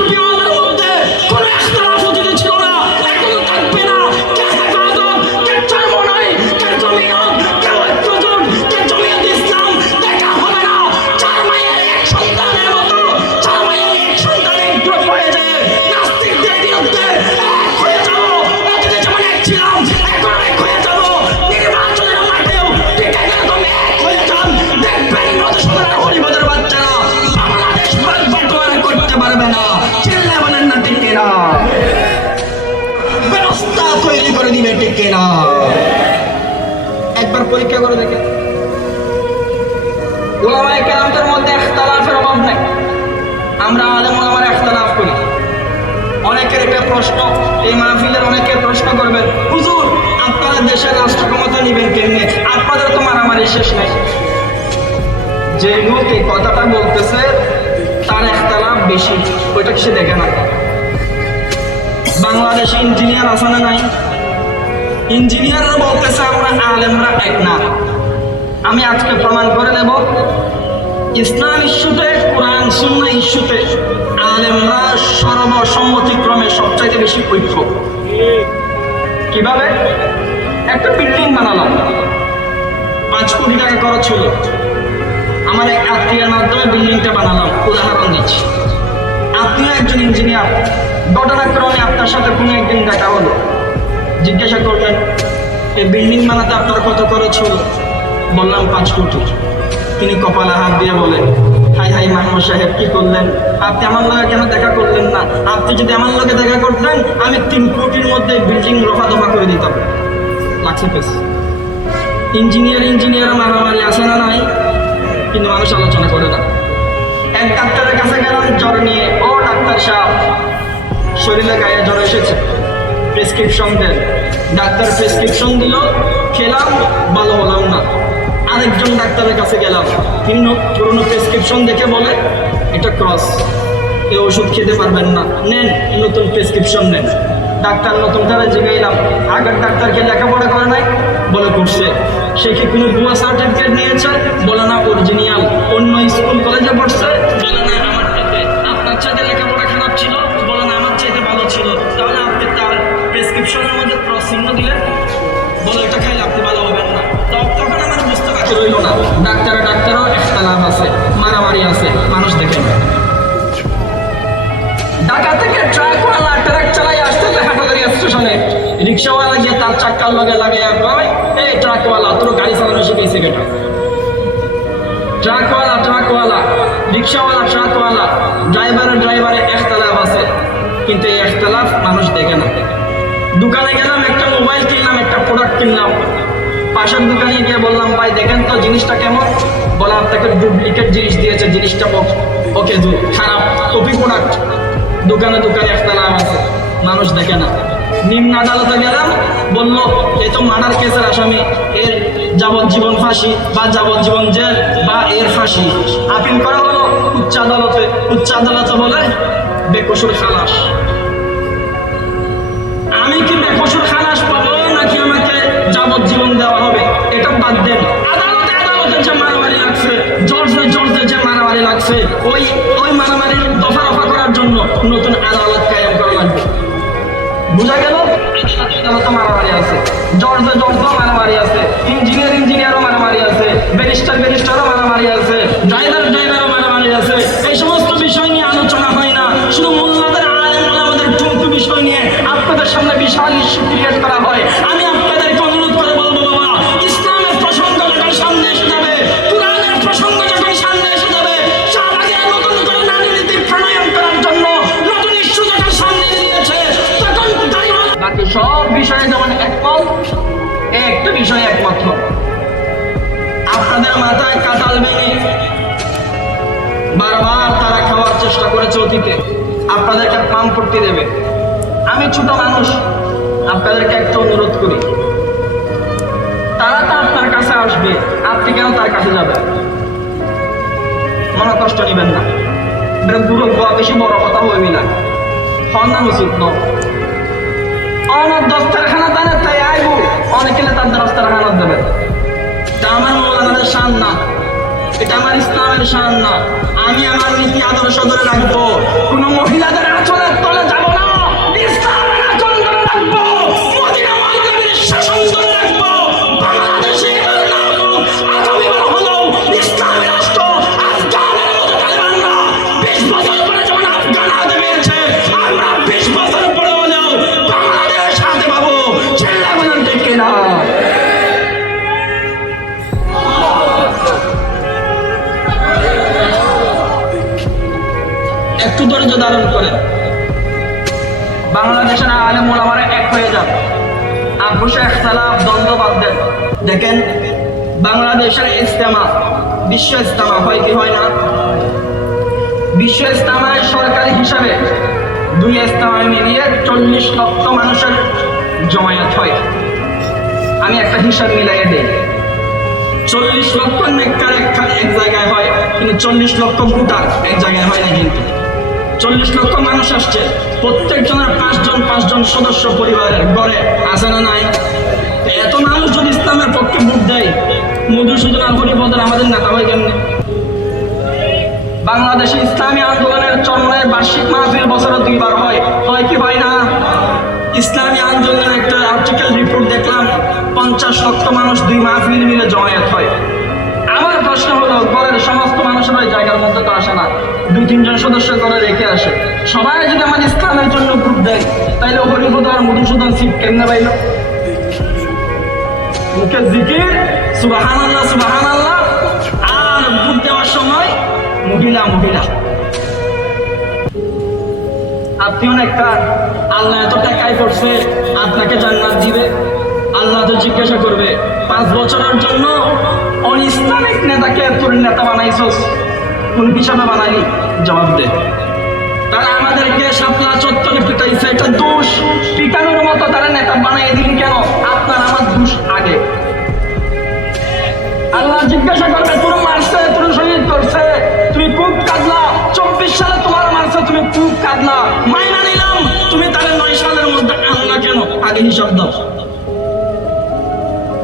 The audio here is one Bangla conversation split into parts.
দুটি করে দিবে ঠিক কিনা। একবার পরীক্ষা করে দেখে ওলামায়ে কেরামদের মধ্যে ইখতিলাফের অভাব নাই। আমরা আলেম ওলামার ইখতিলাফ করি। অনেকের এটা প্রশ্ন, এই মাহফিলের অনেকে প্রশ্ন করবেন, হুজুর, আপনারা দেশের রাষ্ট্র ক্ষমতা নেবেন কেমনে? আপনাদের তো মারামারি শেষ নাই। যে লোক কথাটা বলতেছে, তার একতলাপ বেশি। ওইটা সে দেখে না? বাংলাদেশে ইঞ্জিনিয়ার আছে না নাই? ইঞ্জিনিয়াররা বলতেছে, আমরা আলেমরা এক না। আমি আজকে প্রমাণ করে দেব ইসলাম ইস্যুতে, কোরআন সুন্না ইস্যুতে আলেমরা সর্বসম্মতিক্রমে সবচাইতে বেশি ঐক্য। কীভাবে? একটা বিল্ডিং বানালাম। পাঁচ কোটি টাকা খরচ ছিল আমার এক আত্মীয়ের মাধ্যমে বিল্ডিংটা বানালাম, উদাহরণ দিচ্ছি। আপনিও একজন ইঞ্জিনিয়ার। ঘটনাক্রমে আপনার সাথে কোনো একদিন দেখা হলো। জিজ্ঞাসা করলেন এই বিল্ডিং বানাতে আপনার কত খরচ হলো? বললাম, পাঁচ কোটি। তিনি কপালে হাত দিয়ে বলেন, হাই হাই মাহমুদ সাহেব, কি করলেন? আপনি আমার লগে কেন দেখা করলেন না? আপনি যদি আমার লগে দেখা করতেন, আমি তিন কোটির মধ্যে বিল্ডিং রফা দফা করে দিতাম। লাগছে পেস। ইঞ্জিনিয়ার ইঞ্জিনিয়ার মারামারি আছে না নাই? কিন্তু মানুষ আলোচনা করে না। এক ডাক্তারের কাছে গেলাম, জ্বর নিয়ে ও ডাক্তার সাহেব। শরীরে গায়ে জ্বর এসেছে। প্রেসক্রিপশন দেন। ডাক্তার প্রেসক্রিপশন দিল, খেলাম, ভালো হলাম না। আরেকজন ডাক্তারের কাছে গেলাম। তিনি পুরনো প্রেসক্রিপশন দেখে বলে, এটা ক্রস এ ওষুধ খেতে পারবেন না। নেন, নতুন প্রেসক্রিপশন নেন। ডাক্তার নতুন তারা জিগাইলাম। আগের ডাক্তারকে লেখাপড়া করে নাই, বলে, করছে। সে কি কোনো ভুয়া সার্টিফিকেট নিয়েছে? বলে, না অরিজিনাল অন্য স্কুল কলেজে পড়ছে রিক্সাওয়ালা যে তার চাক্কার লগে লাগে কয় এই ট্রাকওয়ালা, তোর গাড়ি চালানো শিখেছে কেটা? ট্রাকওয়ালা ট্রাকওয়ালা, রিক্সাওয়ালা, ট্রাকওয়ালা ড্রাইভারের ড্রাইভারে একতলাফ আছে, কিন্তু এই একতলাফ মানুষ দেখে না। দোকানে গেলাম, একটা মোবাইল কিনলাম, একটা প্রোডাক্ট কিনলাম। পাশের দোকানে গিয়ে বললাম, ভাই, দেখেন তো জিনিসটা কেমন? বলে, আপনাকে ডুপ্লিকেট জিনিস দিয়েছে, জিনিসটা ওকে খারাপ কপি প্রোডাক্ট দোকানে দোকানে একটা লাভ আছে, মানুষ দেখে না। নিম্ন আদালতে গেলাম, বলল, এ তো মার্ডার কেসের আসামি। এর যাবজ্জীবন ফাঁসি বা যাবজ্জীবন জেল বা এর ফাঁসি। আপিল করা হলো উচ্চ আদালতে। উচ্চ আদালতে বলে, বেকসুর খালাস। আমি কি বেকসুর খালাস পাবো নাকি আমাকে যাবজ্জীবন দেওয়া হবে? এটা বাদ দেন। লাগছে, জর্জে জর্জে যে মারামারি লাগছে, ওই ওই মারামারি দফা রফা করার জন্য নতুন আদালত কায়েম করা লাগবে। বুঝা গেল? আদালতে মারামারি আছে। জর্জে জর্জ মারামারি আছে। অতীতে আপনাদেরকে পাম করতে দেবে। আমি ছোট মানুষ, আপনাদেরকে একটা অনুরোধ করি। তারা তো আপনার কাছে আসবে, আপনি কেন তার কাছে যাবেন? মনে কষ্ট নেবেন না। এটা গোয়া বেশি বড় কথা হইবি না। হন্দান উচিত ন অনেক দস্তারখানা তাই আইবু, অনেকে তার দস্তারখানা দেবেন। এটা আমার মৌলানাদের শান না। এটা আমার ইসলামের শান না। আমি আমার নীতি আদর্শ ধরে রাখব। কোনো বাংলাদেশের আলেম ওলামারা এক হয়ে যান। আপোষে একতলাফ দ্বন্দ্ব বাদ দেন। দেখেন, বাংলাদেশের ইস্তেমা বিশ্ব ইস্তেমা হয় কি হয় না? বিশ্ব ইস্তেমায় সরকারি হিসাবে দুই ইস্তেমায় মিলিয়ে চল্লিশ লক্ষ মানুষের জমায়েত হয়। আমি একটা হিসাব মিলাইয়ে দিই। চল্লিশ লক্ষ নেককার এক জায়গায় হয়, কিন্তু চল্লিশ লক্ষ ভোটার এক জায়গায় হয় না কিন্তু। চল্লিশ লক্ষ মানুষ আসছে। প্রত্যেক জনের পাঁচজন পাঁচজন সদস্য পরিবারের গড়ে আছে না নাই? এত মানুষ যদি ইসলামের পক্ষে ভোট দেয়, মধুসূদন আর হরিপদের আমাদের নেতা হয় কেমনে? বাংলাদেশে ইসলামী আন্দোলনের চরমায় বার্ষিক মাহফিল বছরে দুইবার হয়। হয় কি হয় না? ইসলামী আন্দোলনের একটা আর্টিকেল রিপোর্ট দেখলাম, পঞ্চাশ লক্ষ মানুষ দুই মাহফিল মিলে জমায়েত হয়। আমার প্রশ্ন হলো, ঘরের সমস্ত মানুষের ওই জায়গার মধ্যে তো আসে না। দুই, তিনজন সদস্য করে রেখে আসে। সবাই যদি আমার ইসলামের জন্য গ্রুপ দেয়, তাইলে হরিপদ আর মধুসূদন সিট কেমনে পাইল? মুখে জিকির সুবাহান আল্লাহ সুবাহান আল্লাহ আর ভোট দেওয়ার সময় মহিলা মহিলা। আল্লাহ এত টাকায় পড়ছে আপনাকে জান্নাত দিবে। আল্লাহ তো জিজ্ঞাসা করবে, পাঁচ বছরের জন্য অন ইসলামিক নেতাকে তোর নেতা বানাইছস? কোন হিসাবে বানাইলি? জবাব দে। তারা আমাদেরকে সাপলা চত্বরে পিটাইছে, এটা দোষ। পিটানোর মতো তারা নেতা বানাই দিলি কেন? আপনার আমার দোষ আগে। আল্লাহ জিজ্ঞাসা করবে, তোর মারছে, তোর শহীদ করছে, তুমি খুব কাঁদলা। চব্বিশ সালে তোমার মারছে, তুমি খুব কাঁদলা। মাইনা নিলাম, তুমি তাহলে নয় সালের মধ্যে আনলা কেন? আগে হিসাব দাও।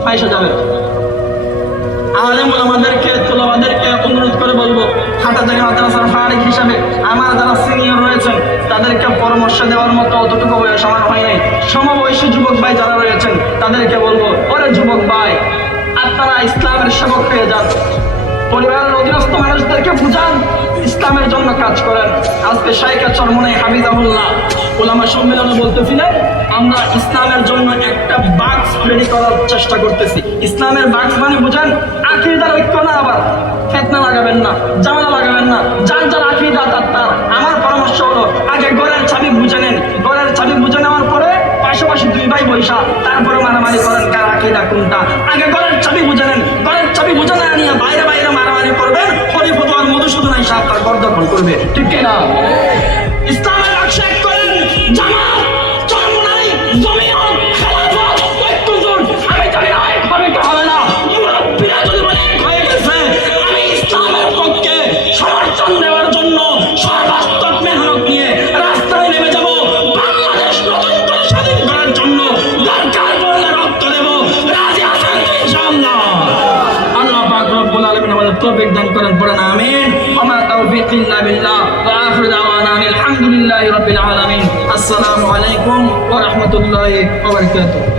পয়সা যাবে। আলেম আমাদেরকে হিসাবে আমার যারা সিনিয়র রয়েছেন তাদেরকে পরামর্শ দেওয়ার মতো অতটুকু বয়স হয় নাই। সমবয়সী যুবক ভাই যারা রয়েছেন, তাদেরকে বলব, ওরে যুবক ভাই, আপনারা ইসলামের সেবক হয়ে যান। পরিবারের অধীনস্থ মানুষদেরকে বুঝান, ইসলামের জন্য কাজ করেন। আজকে শাইকা চরমনে হাবিজাহুল্লাহ ওলামা সম্মেলনে বলতেছিলেন, আমরা ইসলামের জন্য একটা বাক্স রেডি করার চেষ্টা করতেছি। ইসলামের বাক্স মানে বুঝেন, আকিদার ঐক্য না আবার। ফেতনা লাগাবেন না, জামালা লাগাবেন না, যার যার আকিদা তার তার। আমার পরামর্শ হলো, আগে ঘরের চাবি বুঝে নেন। ঘরের চাবি বুঝে নেওয়ার পরে পাশাপাশি দুই ভাই বৈশা, তারপরে মারামারি করেন কার আকিদা কোনটা। আগে ঘরের চাবি বুঝে নেন চাবি বুঝে না নিয়ে বাইরে বাইরে মারামারি করবেন হরিপদ আর মধুসূদন হিসাব তার ঘর দখল করবে। ঠিক কিনা? আলহামদুলিল্লাহি রাব্বিল আলামিন